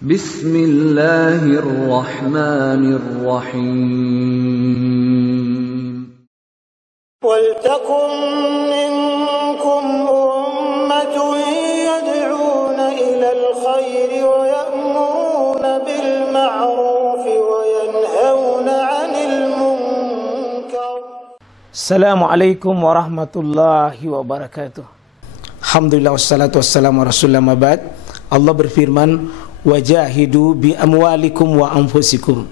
Bismillahirrahmanirrahim. Waltakum minkum ummatun yad'una ilal khairi wa ya'muruna bil ma'ruf wa yanhauna 'anil munkar. Assalamualaikum warahmatullahi wabarakatuh. Alhamdulillah wassalatu wassalamu ala rasulillah mabad. Allah berfirman, wajahidu bi amwalikum wa anfusikum.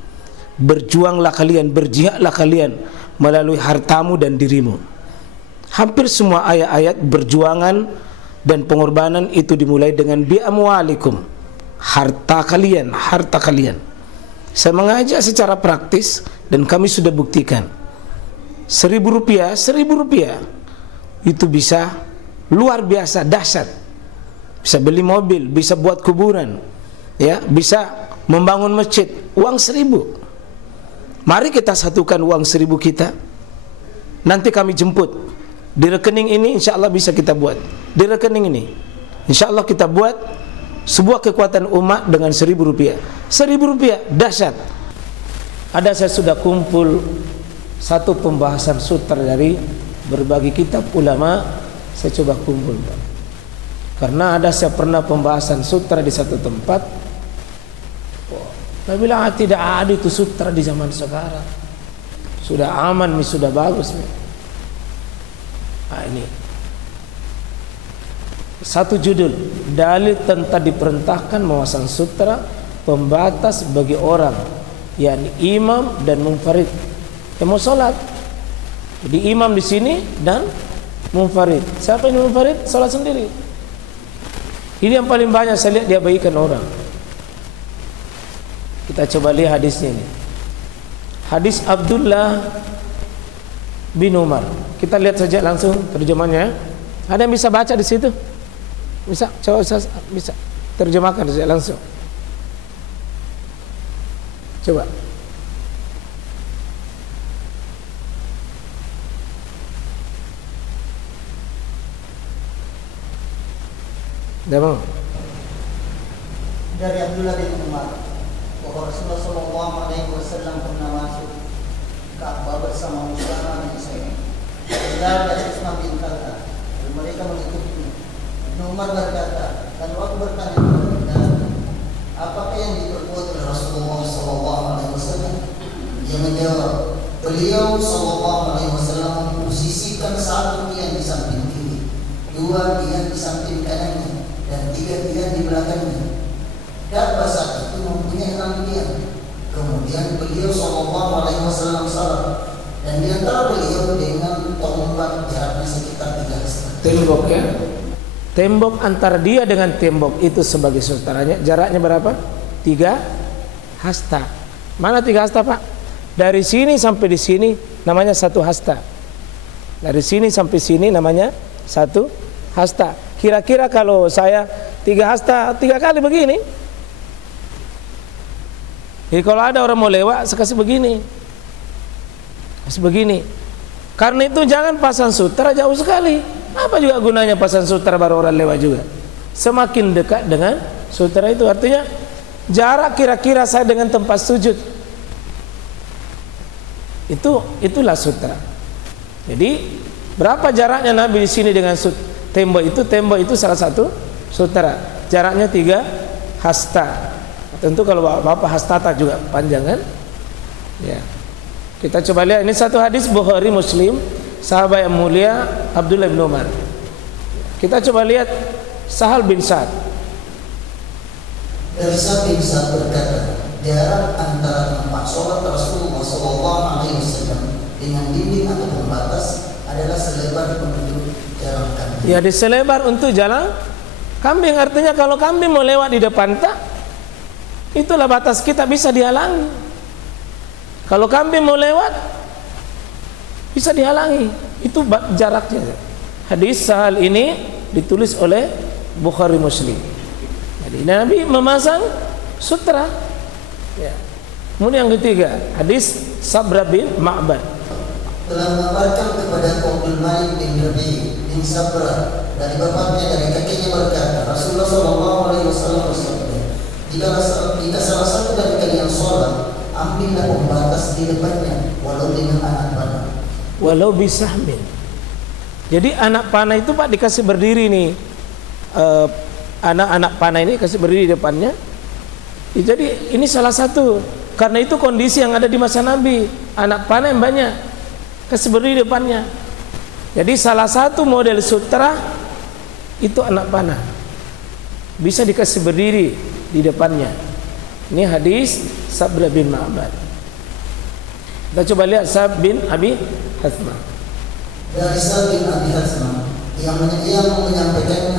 Berjuanglah kalian, berjihadlah kalian melalui hartamu dan dirimu. Hampir semua ayat-ayat berjuangan dan pengorbanan itu dimulai dengan bi amwalikum, harta kalian, harta kalian. Saya mengajak secara praktis dan kami sudah buktikan. Rp1.000 itu bisa luar biasa dahsyat. Bisa beli mobil, bisa buat kuburan, ya, bisa membangun masjid. Uang 1.000. Mari kita satukan uang 1.000 kita. Nanti kami jemput di rekening ini, insya Allah bisa kita buat. Di rekening ini, insya Allah kita buat sebuah kekuatan umat dengan Rp1.000. Rp1.000 dahsyat. Ada, saya sudah kumpul satu pembahasan sutra dari berbagai kitab ulama. Saya coba kumpul, karena ada saya pernah pembahasan sutra di satu tempat. Saya bilang tidak ada itu sutra di zaman sekarang. Sudah aman, sudah bagus. Nah, ini satu judul, dalil tentang diperintahkan memasang sutra pembatas bagi orang, yakni imam dan munfarid yang mau sholat. Jadi imam di sini dan munfarid. Siapa yang munfarid? Sholat sendiri. Ini yang paling banyak saya lihat diabaikan orang. Kita coba lihat hadisnya ini. Hadis Abdullah bin Umar. Kita lihat saja langsung terjemahnya. Ada yang bisa baca di situ? Bisa? Coba bisa terjemahkan saja langsung. Coba. Dari Abdullah bin Umar bahwa Rasulullah SAW pernah masuk Ka'bah bersama Mus'ab bin Umair, Bilal dan Utsman bin Talha, dan mereka mengikuti. Ibnu Umar berkata, dan waktu bertanya kepada Bilal, apakah yang diperbuat oleh Rasulullah SAW? Dia menjawab, beliau SAW memposisikan satu tiang di samping kiri, dua tiang di samping kanannya, dan 3 tiang di belakangnya. Ka'bah saat itu mempunyai 6 tiang. Kemudian beliau SAW salat, dan di antara beliau dengan tombak jaraknya sekitar 3 hasta. Tembok, ya. Tembok antara dia dengan tembok itu sebagai saudaranya jaraknya berapa? 3 hasta. Mana 3 hasta, Pak? Dari sini sampai di sini namanya 1 hasta. Dari sini sampai sini namanya 1 hasta. Kira-kira kalau saya 3 hasta 3 kali begini. Jadi kalau ada orang mau lewat, saya kasih begini. Kasih begini. Karena itu jangan pasang sutra jauh sekali. Apa juga gunanya pasang sutra baru orang lewat juga. Semakin dekat dengan sutra itu artinya jarak kira-kira saya dengan tempat sujud. Itulah sutra. Jadi berapa jaraknya Nabi di sini dengan tembok itu? Tembok itu salah satu sutra. Jaraknya 3 hasta. Tentu kalau Bapak hastata juga panjang kan? Ya. Kita coba lihat ini satu hadis Bukhari Muslim, sahabat yang mulia Abdullah bin Umar. Kita coba lihat Sahal bin Sa'ad. Dari Sa'ad bin Sa'ad berkata, jarak antara tempat sholat Rasulullah SAW dengan dinding atau pembatas adalah selebar untuk jalan kambing. Ya, diselebar untuk jalan kambing. Artinya kalau kambing mau lewat di depan tak, itulah batas kita, bisa dihalangi. Kalau kambing mau lewat bisa dihalangi. Itu jaraknya. Hadis Sahal ini ditulis oleh Bukhari Muslim. Jadi Nabi memasang sutra. Ya. Kemudian yang ketiga, hadis Sabra bin Ma'bad. Telah mengabarkan kepada Abdul Malik bin Rabi bin Sabra dari bapaknya dari kakeknya berkata, Rasulullah SAW bersabda, Jika salah satu dari kalian sholat, ambillah pembatas di depannya, walau dengan anak panah. Walau bisahmin. Jadi anak panah itu Pak dikasih berdiri nih, anak-anak panah ini kasih berdiri di depannya. Jadi ini salah satu, karena itu kondisi yang ada di masa Nabi, anak panah yang banyak kasih berdiri di depannya. Jadi salah satu model sutra itu anak panah, bisa dikasih berdiri di depannya. Ini hadis Sabra bin Ma'bad. Kita coba lihat Sab bin Abi Hathma. Dari Sab bin Abi Hathma yang menyampaikan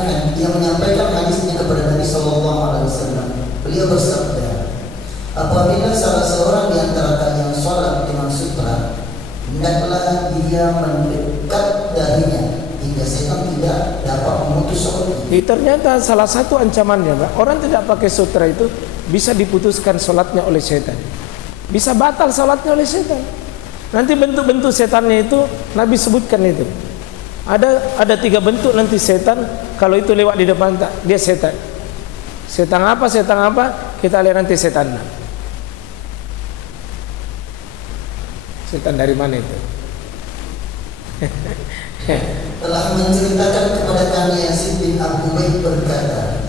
hadisnya kepada Nabi Sallallahu Alaihi Wasallam. Beliau bersabda, apabila salah seorang di antara kalian sholat dengan sutra, hendaklah dia mendekat darinya hingga setan tidak dapat memutus sholatnya. Ternyata salah satu ancamannya, Pak, orang tidak pakai sutra itu bisa diputuskan sholatnya oleh setan, bisa batal sholatnya oleh setan. Nanti bentuk-bentuk setannya itu Nabi sebutkan itu. Ada 3 bentuk nanti setan kalau itu lewat di depan dia setan. Setan apa? Kita lihat nanti setannya. Setan dari mana itu? Telah menceritakan kepada kami Yazid bin Abu Baid berkata,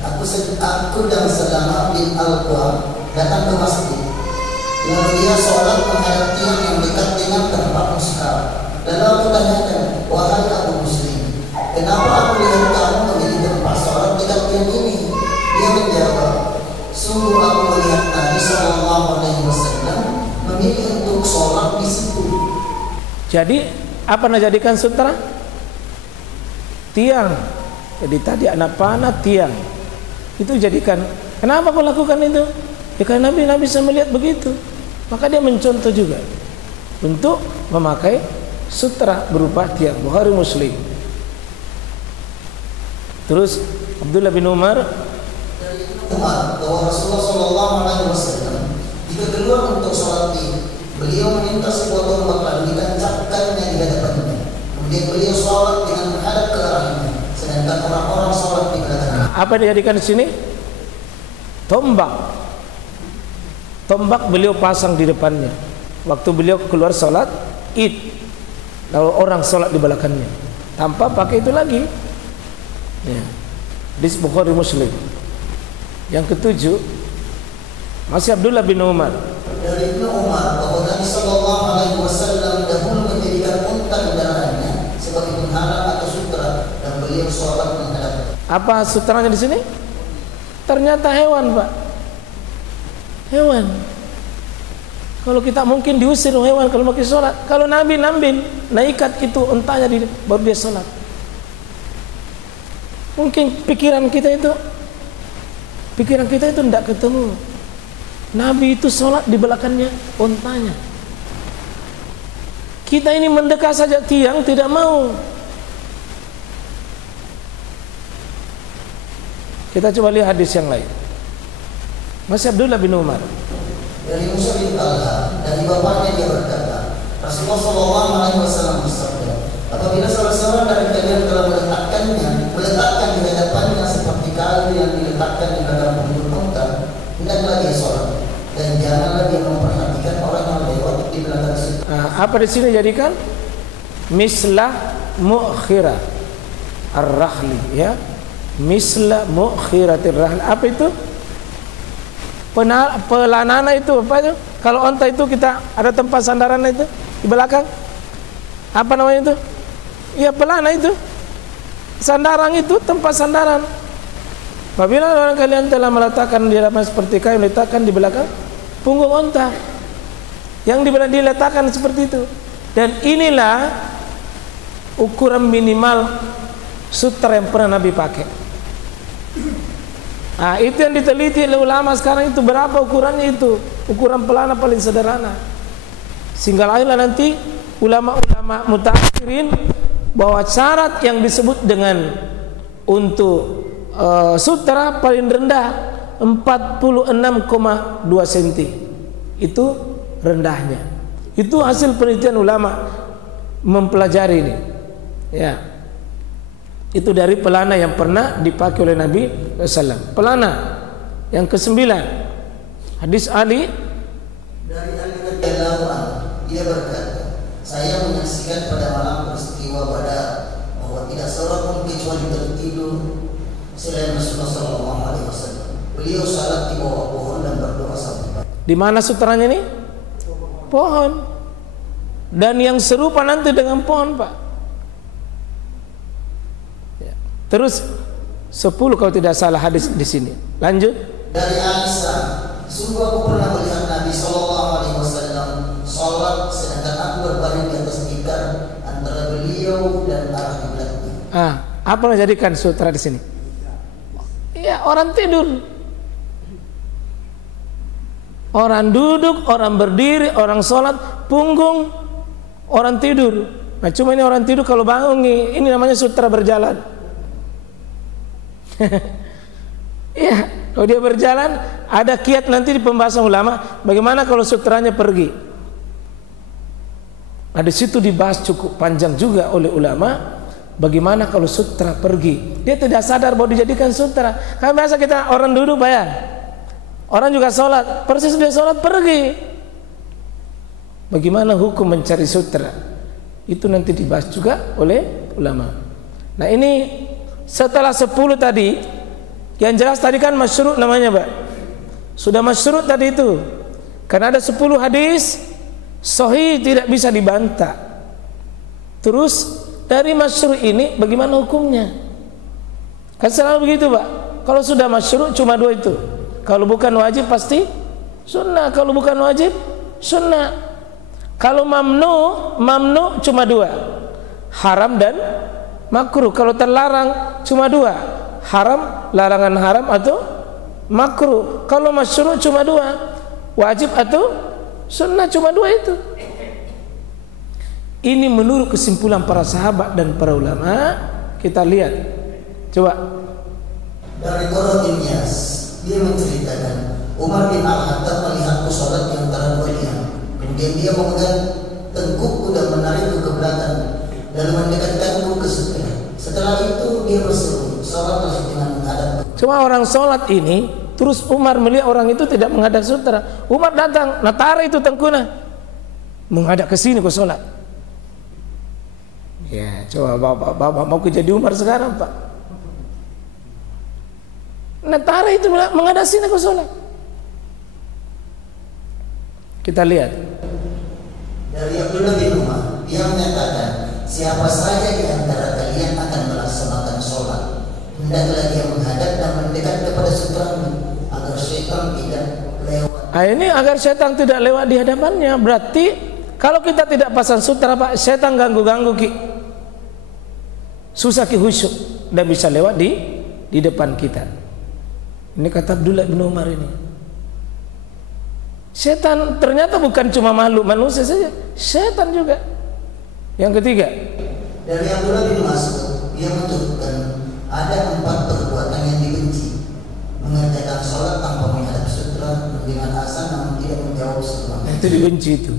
aku dan Salamah bin Al-Qam datang ke masjid. Lalu dia sholat menghadap tiang yang dekat dengan tempat mushaf. Lalu aku tanyakan, wahai Abu Muslim, kenapa aku lihat kamu memilih tempat sholat dekat tiang ini? Dia menjawab, sungguh aku melihat Nabi Sallallahu Alaihi Wasallam memilih untuk sholat di situ. Jadi apa nak jadikan sutra? Tiang. Jadi tadi anak panah tiang. Itu jadikan. Kenapa kau lakukan itu? Ya karena Nabi bisa melihat begitu. Maka dia mencontoh juga untuk memakai sutra berupa tiang. Bukhari Muslim. Terus Abdullah bin Umar bahwa Rasulullah Sallallahu Alaihi Wasallam jika keluar untuk sholat Id, beliau meminta sebuah tombak lalu ditancapkannya di hadapannya. Kemudian beliau sholat dengan menghadap ke arahnya, sedangkan orang-orang sholat di belakangnya. Apa dijadikan di sini? Tombak. Tombak beliau pasang di depannya waktu beliau keluar sholat Id, lalu orang sholat di belakangnya tanpa pakai itu lagi. Ya. Di Bukhari Muslim. Yang ketujuh masih Abdullah bin Umar. Dari Ibnu Umar bahwa Nabi Sallallahu Alaihi Wasallam dahulu menjadikan unta kendaraannya sebagai penghalang atau sutra dan beliau sholat menghadap. Apa sutranya di sini? Ternyata hewan, Pak. Hewan. Kalau kita mungkin diusir hewan kalau pakai sholat. Kalau Nabi nambil, naikat itu untanya baru dia sholat. Mungkin pikiran kita itu tidak ketemu. Nabi itu sholat di belakangnya untanya. Kita ini mendekat saja tiang tidak mau. Kita coba lihat hadis yang lain. Masih Abdullah bin Umar. Dari Musa bin Talha, dari bapaknya dia berkata, Rasulullah Sallallahu Alaihi Wasallam bersabda, apabila salah seorang dari kalian telah meletakkan di hadapannya seperti kayu yang diletakkan di belakang punggul unta, hendaklah dia sholat dan janganlah dia memperhatikan orang yang lewat di belakang situ. Apa di sini jadikan? Mislah mu'khira ar-rahli, ya. Mislah mu'khiratir rahli. Apa itu? Pelanana itu apa itu? Kalau onta itu kita ada tempat sandaran itu di belakang. Apa namanya itu? Ya pelana itu. Sandaran itu tempat sandaran. Apabila orang kalian telah meletakkan di hadapan seperti kayu, letakkan di belakang punggung onta yang diletakkan seperti itu. Dan inilah ukuran minimal sutra yang pernah Nabi pakai. Itu yang diteliti oleh ulama sekarang itu berapa ukurannya itu? Ukuran pelana paling sederhana. Sehingga lahirlah nanti ulama-ulama mutakhirin bahwa syarat yang disebut dengan untuk sutra paling rendah 46,2 cm. Itu rendahnya. Itu hasil penelitian ulama mempelajari ini. Ya. Itu dari pelana yang pernah dipakai oleh Nabi SAW. Pelana Yang kesembilan, hadis Ali dari Ali radhiyallahu anhu, dia berkata, saya menyaksikan pada malam peristiwa Badar bahwa tidak seorang pun kecuali tertidur selain Rasulullah SAW. Beliau salat di bawah pohon dan berdoa sampai. Di mana sutranya ini? Pohon. Dan yang serupa nanti dengan pohon, Pak. Ya. Terus 10 kalau tidak salah hadis di sini. Lanjut. Dari Aisyah, sungguh aku pernah melihat Nabi SAW salat sedangkan aku berbaring di atas tikar antara beliau dan arah kiblatnya. Apa yang jadikan sutra di sini? Ya, orang tidur. Orang duduk, orang berdiri, orang sholat, punggung, orang tidur. Nah, cuma ini orang tidur kalau bangun ini namanya sutra berjalan. Ya, kalau dia berjalan, ada kiat nanti di pembahasan ulama. Bagaimana kalau sutranya pergi? Nah, di situ dibahas cukup panjang juga oleh ulama. Bagaimana kalau sutra pergi? Dia tidak sadar bahwa dijadikan sutra. Kan biasa kita orang duduk bayar. Orang juga sholat, persis dia sholat pergi. Bagaimana hukum mencari sutra? Itu nanti dibahas juga oleh ulama. Nah, ini setelah 10 tadi, yang jelas tadi kan masyru' namanya, Pak. Sudah masyru' tadi itu. Karena ada 10 hadis sahih tidak bisa dibantah. Terus dari masyru' ini bagaimana hukumnya? Kan selalu begitu, Pak. Kalau sudah masyru' cuma 2 itu. Kalau bukan wajib pasti sunnah. Kalau bukan wajib sunnah. Kalau mamnu cuma 2, haram dan makruh. Kalau terlarang cuma 2, haram, larangan haram atau makruh. Kalau masyru' cuma 2, wajib atau sunnah, cuma 2 itu. Ini menurut kesimpulan para sahabat dan para ulama. Kita lihat, coba dari Qur'an Ilyas, dia menceritakan Umar bin Al-Khattab melihatku sholat di antara 2 tiang. Kemudian dia memegang tengkukku dan menarikku ke belakang dan mendekatkanku ke sutra. Setelah itu dia berseru, sholat dengan menghadap. Cuma orang sholat ini, terus Umar melihat orang itu tidak menghadap sutra. Umar datang, nah tarik itu tengkuna, menghadap ke sini ke sholat. Ya, coba bapak mau jadi Umar sekarang, Pak. Netara itu menghadap sini ke sholat. Kita lihat dari Abdullah bin Umar, dia menyatakan, siapa saja di antara kalian akan melaksanakan sholat, hendaklah dia menghadap dan mendekat kepada sutranya agar syaitan tidak lewat. Ini agar syaitan tidak lewat di hadapannya. Berarti kalau kita tidak pasang sutra, Pak, syaitan ganggu ki, susah ki khusyuk dan bisa lewat di depan kita. Ini kata Abdullah bin Umar ini. Setan ternyata bukan cuma makhluk manusia saja, setan juga. Yang ketiga, dari Abdullah bin Mas'ud, dia menuturkan ada 4 perbuatan yang dibenci: mengerjakan sholat tanpa menghadap sutra, dengan azan namun tidak menjawab sutra. Itu dibenci itu.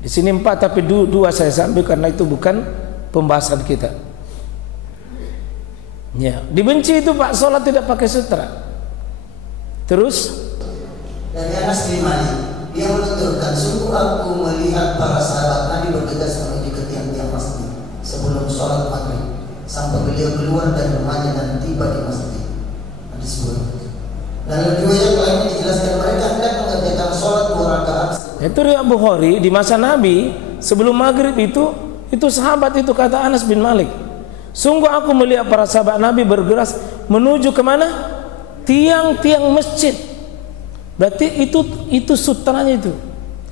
Di sini 4 tapi 2 saya sambil karena itu bukan pembahasan kita. Ya, dibenci itu, Pak, sholat tidak pakai sutra. Terus dari Anas bin Malik, dia menuturkan, sungguh aku melihat para sahabat Nabi bergegas menuju ke tiang-tiang masjid sebelum sholat maghrib sampai beliau keluar dari rumahnya dan tiba di masjid. Hadis buah. Dan riwayat lainnya dijelaskan mereka hendak mengerjakan sholat 2 rakaat. Itu riwayat Bukhari di masa Nabi sebelum maghrib itu sahabat itu kata Anas bin Malik. Sungguh aku melihat para sahabat Nabi bergerak menuju kemana? Tiang-tiang masjid. Berarti itu sutranya itu.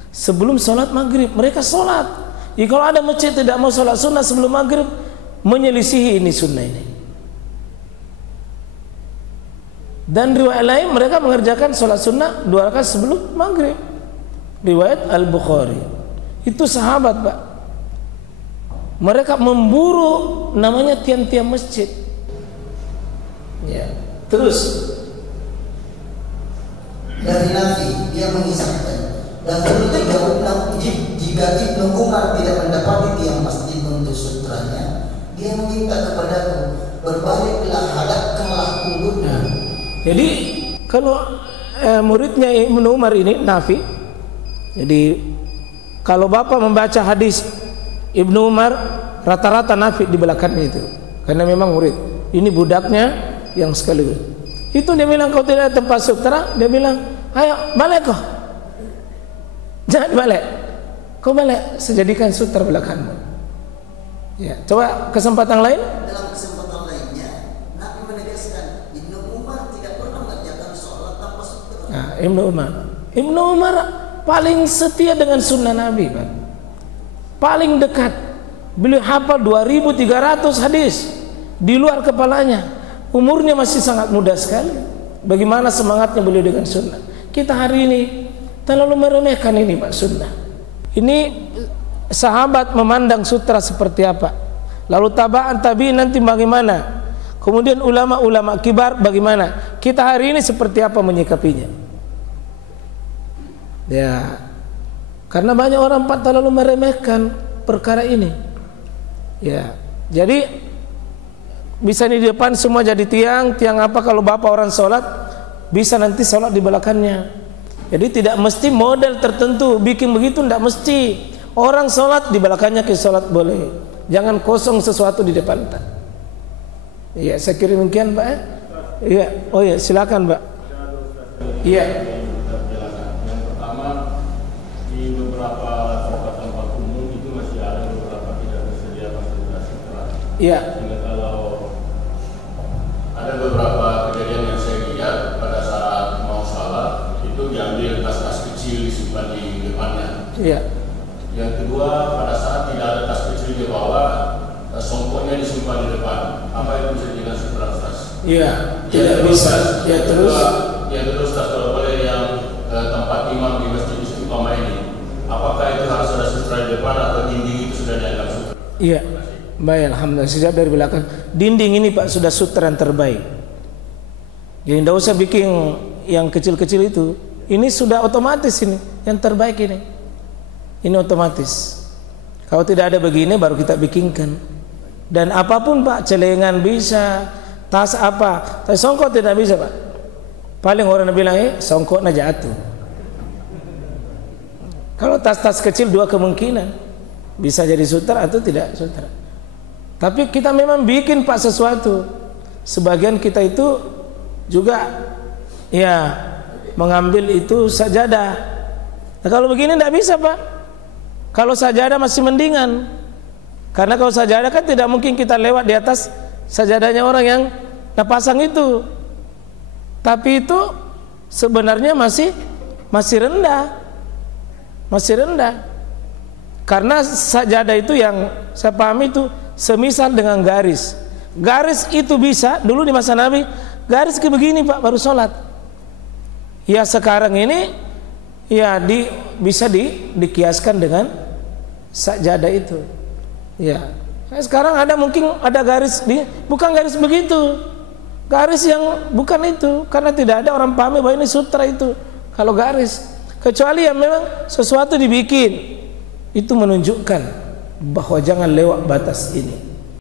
Sebelum sholat maghrib mereka sholat. Jadi kalau ada masjid tidak mau sholat sunnah sebelum maghrib, menyelisihi ini sunnah ini. Dan riwayat lain mereka mengerjakan sholat sunnah 2 rakaat sebelum maghrib. Riwayat Al-Bukhari. Itu sahabat, Pak. Mereka memburu namanya tiang-tiang masjid. Ya. Terus dari Nabi, dia mengisahkan, dahulu jika Ibnu Umar tidak mendapati tiang masjid untuk sutranya, dia meminta kepadaku, berbaliklah, hadapkanlah punggungnya. Jadi Kalau muridnya Ibnu Umar ini Nafi, jadi kalau bapak membaca hadis Ibnu Umar, rata-rata Nafi di belakangnya itu, karena memang murid. Ini budaknya yang sekaligus. Itu dia bilang, kau tidak ada tempat sutra, dia bilang, ayo balik kau, jangan balik, kau balik, sejadikan sutra belakangmu. Ya, coba kesempatan lain. Dalam kesempatan lainnya, Nabi menegaskan Ibnu Umar tidak pernah mengerjakan sholat tanpa sutra. Nah, Ibnu Umar paling setia dengan sunnah Nabi, Pak. Paling dekat. Beliau hafal 2300 hadis di luar kepalanya. Umurnya masih sangat muda sekali. Bagaimana semangatnya beliau dengan sunnah. Kita hari ini terlalu meremehkan ini, Pak, sunnah. Ini sahabat memandang sutra seperti apa, lalu tabaan tabi'in nanti bagaimana, kemudian ulama-ulama kibar bagaimana, kita hari ini seperti apa menyikapinya. Ya, karena banyak orang Pak terlalu meremehkan perkara ini. Ya, jadi bisa di depan semua jadi tiang apa, kalau bapak orang sholat bisa nanti sholat di belakangnya. Jadi tidak mesti model tertentu bikin begitu, tidak mesti. Orang sholat di belakangnya ke sholat boleh. Jangan kosong sesuatu di depan. Iya, saya kira demikian, Pak. Iya, oh iya, silakan, Pak. Iya. Yang pertama, di beberapa tempat-tempat umum itu masih ada beberapa tidak tersedia fasilitas sutra. Iya. Sehingga kalau ada beberapa kejadian yang saya lihat pada saat mau salat itu diambil tas-tas kecil disimpan di depannya. Iya. Yang kedua, pada saat tidak ada tas kecil di bawah, songkoknya disimpan di depan. Apa itu bisa dijadikan sutra tas? Iya, tidak bisa. Ya terus. Yang kedua, tas kalau boleh yang tempat imam di masjid Istiqomah ini, apakah itu harus ada sutra di depan atau dinding itu sudah dianggap sutra? Iya. Baik, alhamdulillah. Sejak dari belakang, dinding ini, Pak, sudah sutra yang terbaik. Jadi tidak usah bikin yang kecil-kecil itu. Ini sudah otomatis, ini yang terbaik ini. Ini otomatis. Kalau tidak ada begini baru kita bikinkan. Dan apapun, Pak, celengan bisa, tas apa, tapi songkok tidak bisa, Pak. Paling orang bilang songkok na jatuh. Kalau tas-tas kecil dua kemungkinan, bisa jadi sutra atau tidak sutra. Tapi kita memang bikin, Pak, sesuatu. Sebagian kita itu juga ya mengambil itu sajadah. Nah, kalau begini tidak bisa, Pak. Kalau sajadah masih mendingan, karena kalau sajadah kan tidak mungkin kita lewat di atas sajadahnya orang yang pasang itu. Tapi itu sebenarnya masih rendah, karena sajadah itu yang saya pahami itu semisal dengan garis. Garis itu bisa dulu di masa Nabi, garis kayak begini, Pak, baru sholat. Ya sekarang ini ya bisa dikiaskan dengan sajadah itu. Ya, sekarang ada mungkin ada garis bukan garis begitu, garis yang bukan itu, karena tidak ada orang pahami bahwa ini sutra itu. Kalau garis, kecuali yang memang sesuatu dibikin, itu menunjukkan bahwa jangan lewat batas ini.